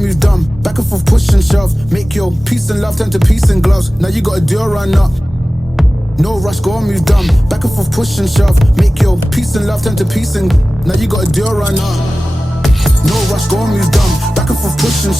move dumb. Back and forth, push and shove. Make your peace and love turn to peace and gloves. Now you gotta do a run up. No rush, go and move dumb. Back and forth, push and shove. Make your peace and love turn to peace and. Now you gotta do a run up. No rush, go and move dumb. Back and forth, push and